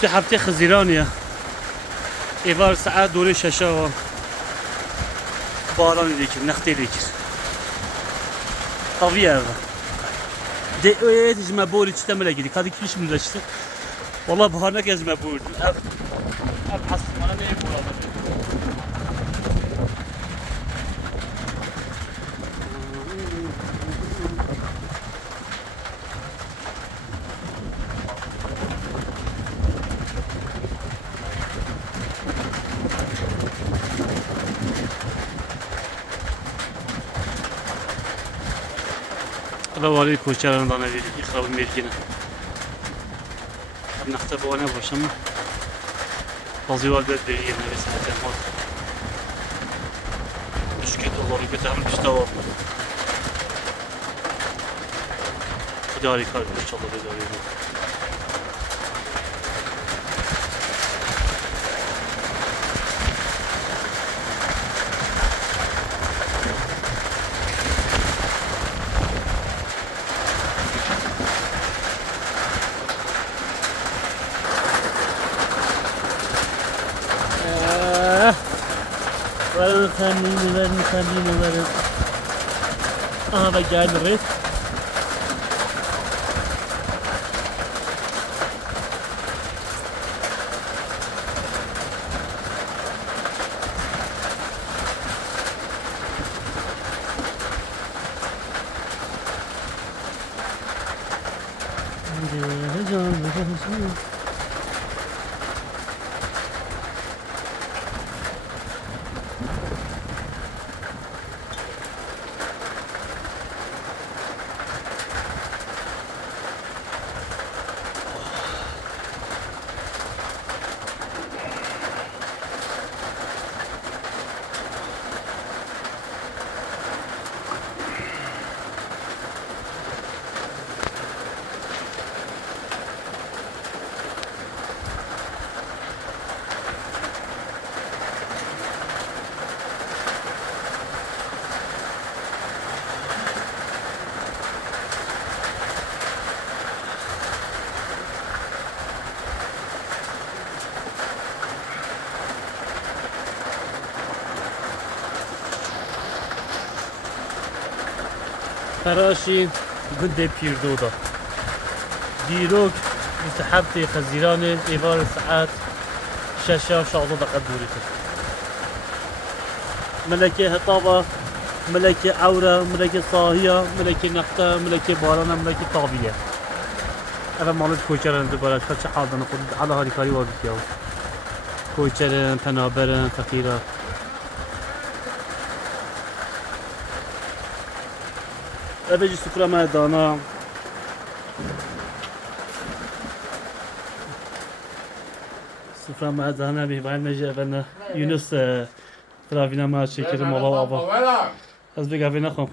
üstü hafte Xiziraniye. Evar saat doğru şaşa baran dikir, nexte dikir. Taviye ev. De öyle dizme boğul içtemele gidik. Hadi kiş mi işte. Vallahi bahane gezme boğul. Ev hasmana ne boğul. Ravali koçlarından evli ikrabın merkine. Nafta bu ne başım? Bazı var dedi yerine vesaire var. Müşkil doları götürmüş işte var. Harika inşallah böyle. Verin. Aha da geldi. فراشي قد بيردودا ديروك مستحبتي خزيراني إيفار ساعات شاشة شغلة قدوريته ملكي هطابة ملكي عورة ملكي صاهية ملكي نقطة ملكي بارانة ملكي طابية هذا مالك كوچرن دبارش خدش حاضر نقول على هاري كاري واضح ياو كوچرن تنابرن فقيرة Eveci sufra meydana. Sufra meydana bir ben mece ben Yunus Fravina ma çekerim Allah Allah. Az bir gavina kan